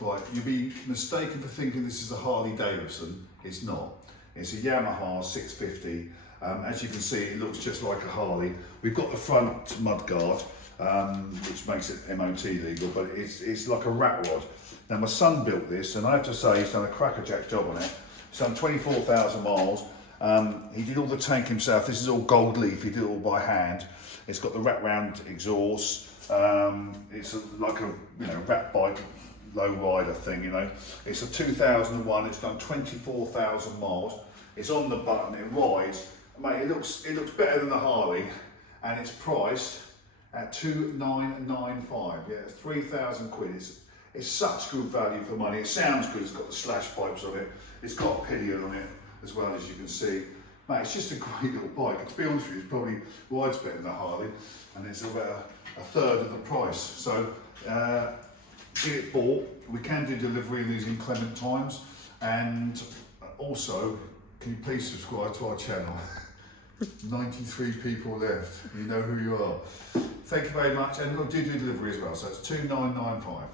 Right, you'd be mistaken for thinking this is a Harley Davidson. It's not. It's a Yamaha 650. As you can see, it looks just like a Harley. We've got the front mudguard, which makes it MOT legal, but it's like a rat rod. Now my son built this, and I have to say he's done a crackerjack job on it. He's done 24,000 miles. He did all the tank himself. This is all gold leaf. He did it all by hand. It's got the wrap-round exhaust. It's like a rat bike low rider thing. It's a 2001. It's done 24,000 miles. It's on the button. It rides. Mate, it looks better than the Harley, and it's priced at 2,995. Yeah, 3,000 quid. It's such good value for money. It sounds good. It's got the slash pipes on it. It's got a pillion on it as well, as you can see. Mate, it's just a great little bike. To be honest with you, it's probably rides better than the Harley, and it's about a third of the price. So get it bought. We can do delivery in these inclement times, and also, can you please subscribe to our channel? 93 people left. You know who you are. Thank you very much, and we'll do delivery as well. So it's 2,995.